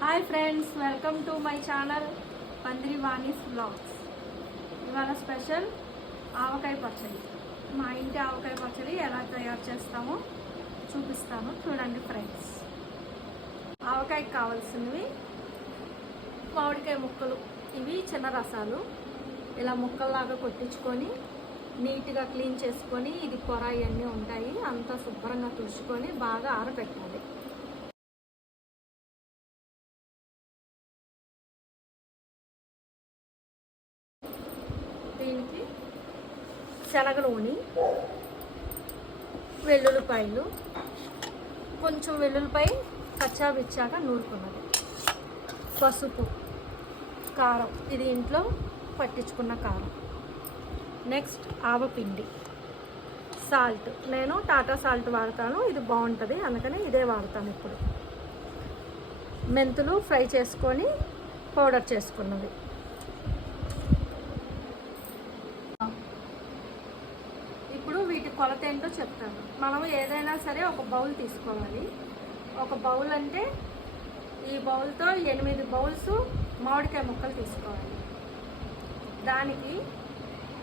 Hi friends, welcome to my channel పందిరి Vani's vlogs. ఇవాళ special ఆవకాయ పచ్చడి. మా ఇంటి ఆవకాయ పచ్చడి ఎలా తయారు చేస్తామో చూపిస్తాను, చూడండి ఫ్రెండ్స్. ఆవకాయకి కావాల్సినవి మామిడికాయ ముక్కలు, ఇవి చిన్న రసాలు. ఇలా ముక్కల్లాగా కొట్టించుకొని నీట్గా క్లీన్ చేసుకొని, ఇది పొర ఇవన్నీ ఉంటాయి, అంతా శుభ్రంగా తుడుచుకొని బాగా ఆరబెట్టాలి. దీనికి శనగ నూనె, వెల్లుల్లిపాయలు, కొంచెం వెల్లుల్లిపాయ కచ్చాబిచ్చాగా నూరుకున్నది, పసుపు, కారం, ఇది ఇంట్లో పట్టించుకున్న కారం, నెక్స్ట్ ఆవపిండి, సాల్ట్. నేను టాటా సాల్ట్ వాడతాను, ఇది బాగుంటుంది, అందుకని ఇదే వాడతాను. ఇప్పుడు మెంతులు ఫ్రై చేసుకొని పౌడర్ చేసుకున్నది. ఇప్పుడు వీటి కొలత ఏంటో చెప్తాను. మనం ఏదైనా సరే ఒక బౌల్ తీసుకోవాలి. ఒక బౌల్ అంటే ఈ బౌల్తో 8 బౌల్స్ మామిడికాయ ముక్కలు తీసుకోవాలి. దానికి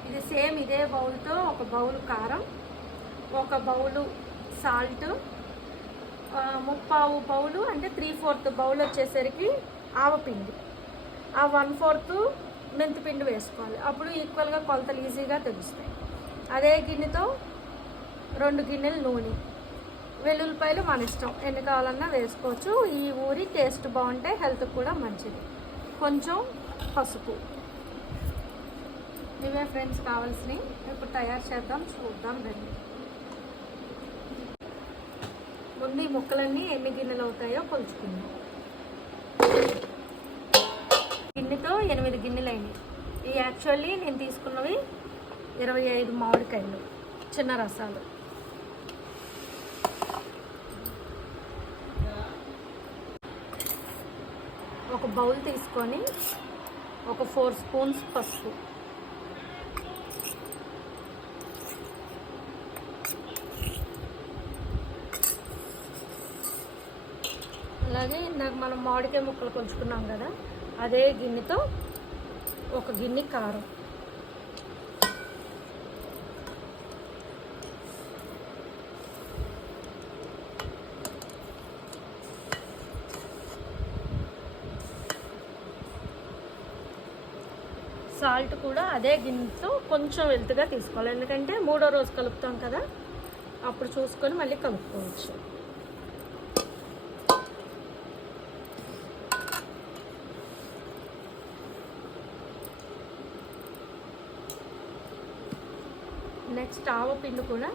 ఇది సేమ్ ఇదే బౌల్తో ఒక బౌల్ కారం, ఒక బౌలు సాల్ట్, 3/4 బౌలు అంటే 3/4 బౌల్ వచ్చేసరికి ఆవపిండి, ఆ 1/4 మెంతిపిండి వేసుకోవాలి. అప్పుడు ఈక్వల్గా కొలతలు ఈజీగా తెలుస్తాయి. అదే గిన్నెతో 2 గిన్నెలు నూనె, వెల్లుల్లిపాయలు మన ఇష్టం, ఎన్ని కావాలన్నా వేసుకోవచ్చు. ఈ ఊరి టేస్ట్ బాగుంటే హెల్త్కి కూడా మంచిది. కొంచెం పసుపు. ఇవే ఫ్రెండ్స్ కావాల్సినవి. ఇప్పుడు తయారు చేద్దాం, చూద్దాం రండి. ముందు ఈ ముక్కలన్నీ ఎన్ని గిన్నెలు అవుతాయో కొలుచుకుందాం. గిన్నెతో 8 గిన్నెలు అయినాయి. ఈ యాక్చువల్లీ నేను తీసుకున్నవి 25 మామిడికాయలు చిన్న రసాలు. ఒక బౌల్ తీసుకొని ఒక 4 స్పూన్స్ పసుపు, అలాగే ఇందాక మనం మామిడికాయ ముక్కలు కొలుచుకున్నాం కదా, అదే గిన్నెతో ఒక గిన్నె కారం, సాల్ట్ కూడా అదే గిన్నెతో కొంచెం వెల్తుగా తీసుకోవాలి, ఎందుకంటే 3వ రోజు కలుపుతాం కదా, అప్పుడు చూసుకొని మళ్ళీ కలుపుకోవచ్చు. నెక్స్ట్ ఆవపిండి కూడా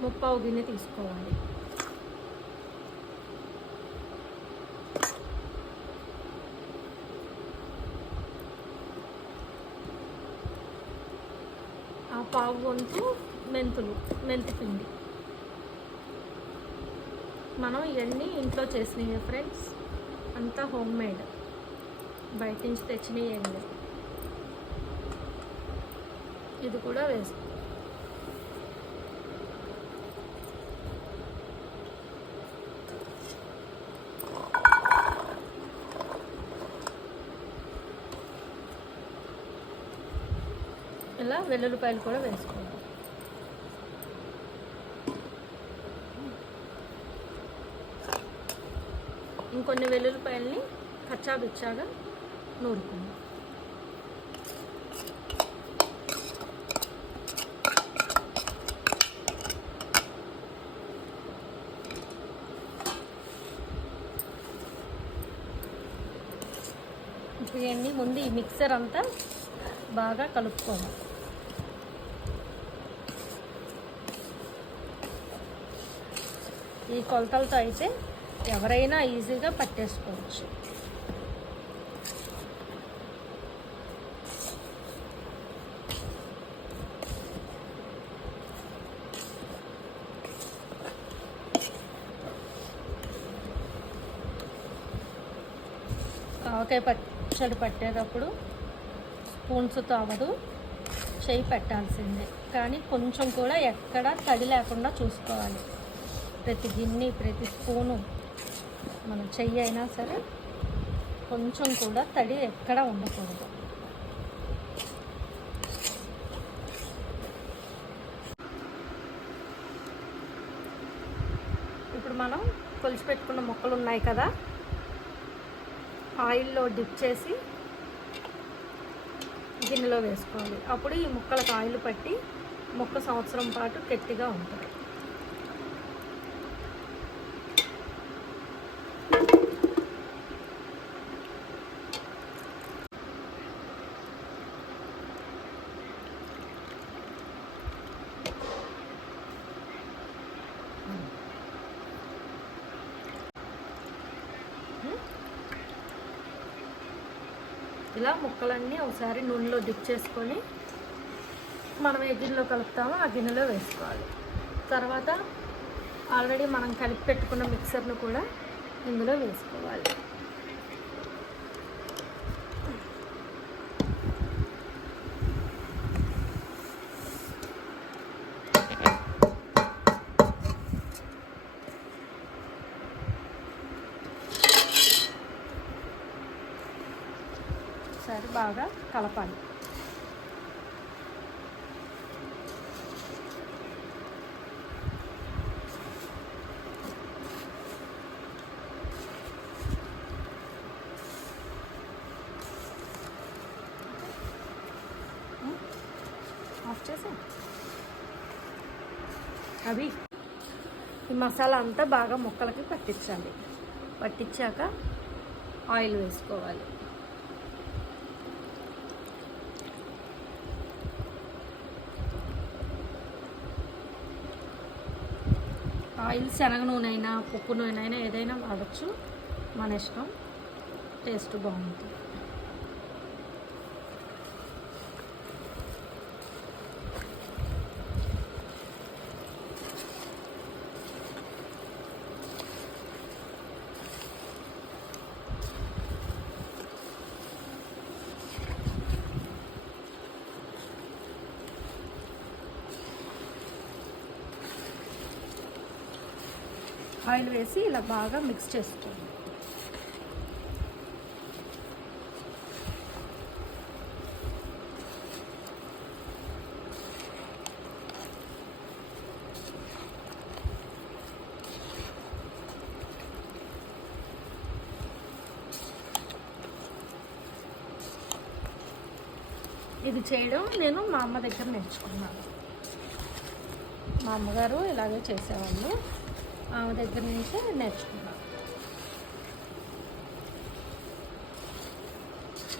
3/4 గిన్నె తీసుకోవాలి. ఆ 1/4 వంతు మెంతిపిండి. మనం ఇవన్నీ ఇంట్లో చేసినవి ఫ్రెండ్స్, అంతా హోమ్ మేడ్, బయట నుంచి తెచ్చినవి ఏం లేదు. ఇది కూడా వేస్తాం. ఇలా వెల్లుల్లిపాయలు కూడా వేసుకోవాలి. ఇంకొన్ని వెల్లుల్లిపాయలని కచ్చాబిచ్చాగా నూరుకుందాం. ఇవన్నీ ముందు ఈ మిక్సర్ అంతా బాగా కలుపుకోవాలి. ఈ కొలతలతో అయితే ఎవరైనా ఈజీగా పట్టేసుకోవచ్చు. ఆవకాయ పచ్చడి పట్టేటప్పుడు స్పూన్స్తో అవ్వదు, చేయి పెట్టాల్సిందే. కానీ కొంచెం కూడా ఎక్కడ తడి లేకుండా చూసుకోవాలి. ప్రతి గిన్నె, ప్రతి స్పూను మన చెయ్యి అయినా సరే కొంచెం కూడా తడి ఎక్కడ ఉండకూడదు. ఇప్పుడు మనం కొలిచి పెట్టుకున్న ముక్కలు ఉన్నాయి కదా, ఆయిల్లో డిప్ చేసి గిన్నెలో వేసుకోవాలి. అప్పుడు ఈ ముక్కలకు ఆయిల్ పట్టి ముక్క సంవత్సరం పాటు గట్టిగా ఉంటుంది. ఇలా ముక్కలన్నీ ఒకసారి నూనెలో డిప్ చేసుకొని మనం ఏ గిన్నెలో కలుపుతామో ఆ గిన్నెలో వేసుకోవాలి. తర్వాత ఆల్రెడీ మనం కలిపి పెట్టుకున్న మిక్సర్ను కూడా ఇందులో వేసుకోవాలి. సరే బాగా కలపాలి. ఆఫ్ చేసి అవి ఈ మసాలా అంతా బాగా ముక్కలకి పట్టించాలి. పట్టించాక ఆయిల్ వేసుకోవాలి. ఆయిల్ శనగ నూనె అయినా పప్పు నూనె అయినా ఏదైనా వాడచ్చు, మన ఇష్టం. టేస్ట్ బాగుంటుంది. ఆయిల్ వేసి ఇలా బాగా మిక్స్ చేసుకోండి. ఇది చేయడం నేను మా అమ్మ దగ్గర నేర్చుకున్నాను. మా అమ్మగారు ఇలాగే చేసేవాళ్ళు, ఆమె దగ్గర నుంచి నేర్చుకున్నాను.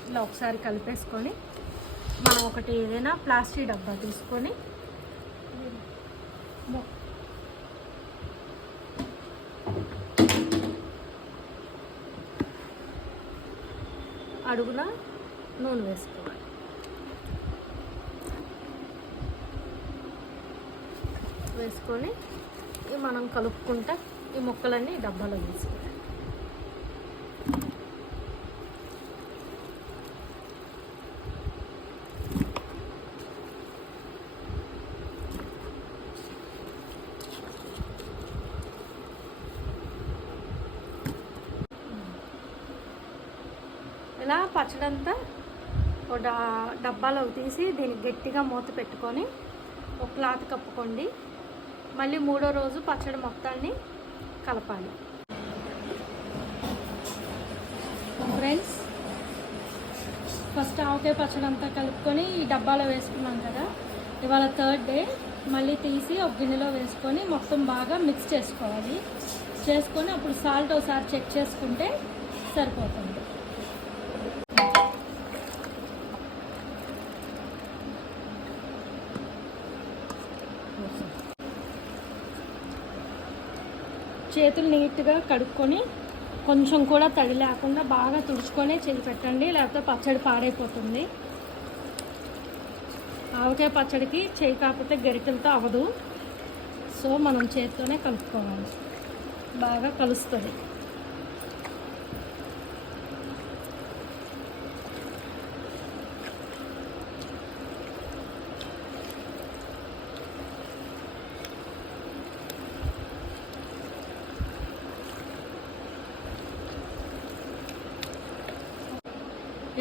ఇలా ఒకసారి కలిపేసుకొని మనం ఒకటి ఏదైనా ప్లాస్టిక్ డబ్బా తీసుకొని అడుగున నూనె వేసుకోవాలి. వేసుకొని మనం కలుపుకుంటా ఈ ముక్కలన్నీ డబ్బాలో వేసుకోవాలి. ఇలా పచ్చడంతా ఒక డబ్బాలో తీసి దీనికి గట్టిగా మూత పెట్టుకొని ఒక క్లాత్ కప్పుకోండి. మళ్ళీ 3వ రోజు పచ్చడి మొత్తాన్ని కలపాలి. ఫ్రెండ్స్, ఫస్ట్ ఆవకాయ పచ్చడి అంతా కలుపుకొని ఈ డబ్బాలో వేసుకున్నాం కదా, ఇవాళ 3rd డే. మళ్ళీ తీసి ఒక గిన్నెలో వేసుకొని మొత్తం బాగా మిక్స్ చేసుకోవాలి. చేసుకొని అప్పుడు సాల్ట్ ఒకసారి చెక్ చేసుకుంటే సరిపోతుంది. చేతులు నీట్గా కడుక్కొని కొంచెం కూడా తడి లేకుండా బాగా తుడుచుకొని చేయి పెట్టండి, లేకపోతే పచ్చడి పాడైపోతుంది. ఆవకాయ పచ్చడికి చేయి కాకపోతే గరిటెలతో అవ్వదు. సో మనం చేతితోనే కలుపుకోవాలి, బాగా కలుస్తుంది.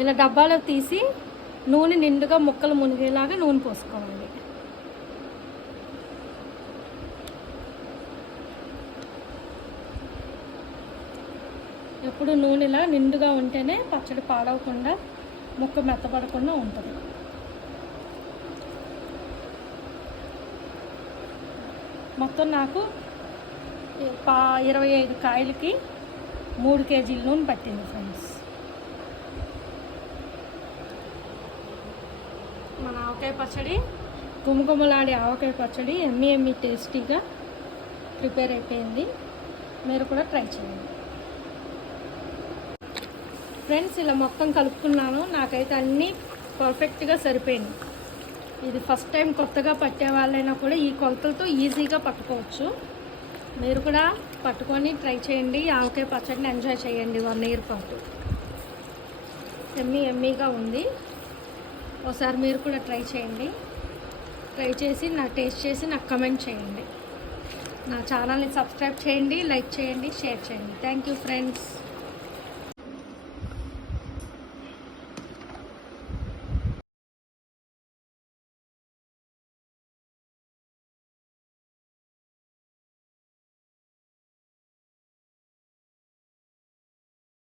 ఇలా డబ్బాలో తీసి నూనె నిండుగా ముక్కలు మునిగేలాగా నూనె పోసుకోవాలి. ఎప్పుడు నూనెలా నిండుగా ఉంటేనే పచ్చడి పాడవకుండా ముక్క మెత్తపడకుండా ఉంటుంది. మొత్తం నాకు 25 కాయలకి 3 కేజీల నూనె పట్టింది ఫ్రెండ్స్. మన ఆవకాయ పచ్చడి గుమగుమలాడే ఆవకాయ పచ్చడి ఎమ్మి టేస్టీగా ప్రిపేర్ అయిపోయింది. మీరు కూడా ట్రై చేయండి ఫ్రెండ్స్. ఇలా మొత్తం కలుపుకున్నాను, నాకైతే అన్నీ పర్ఫెక్ట్గా సరిపోయింది. ఇది ఫస్ట్ టైం కొత్తగా పట్టే వాళ్ళైనా కూడా ఈ కొలతలతో ఈజీగా పట్టుకోవచ్చు. మీరు కూడా పట్టుకొని ట్రై చేయండి. ఆవకాయ పచ్చడిని ఎంజాయ్ చేయండి 1 ఇయర్ పాటు. ఎమ్మీగా ఉంది. ఒకసారి మీరు కూడా ట్రై చేయండి. ట్రై చేసి నాకు టేస్ట్ చేసి నాకు కమెంట్ చేయండి. నా ఛానల్ని సబ్స్క్రైబ్ చేయండి, లైక్ చేయండి, షేర్ చేయండి. Thank you friends.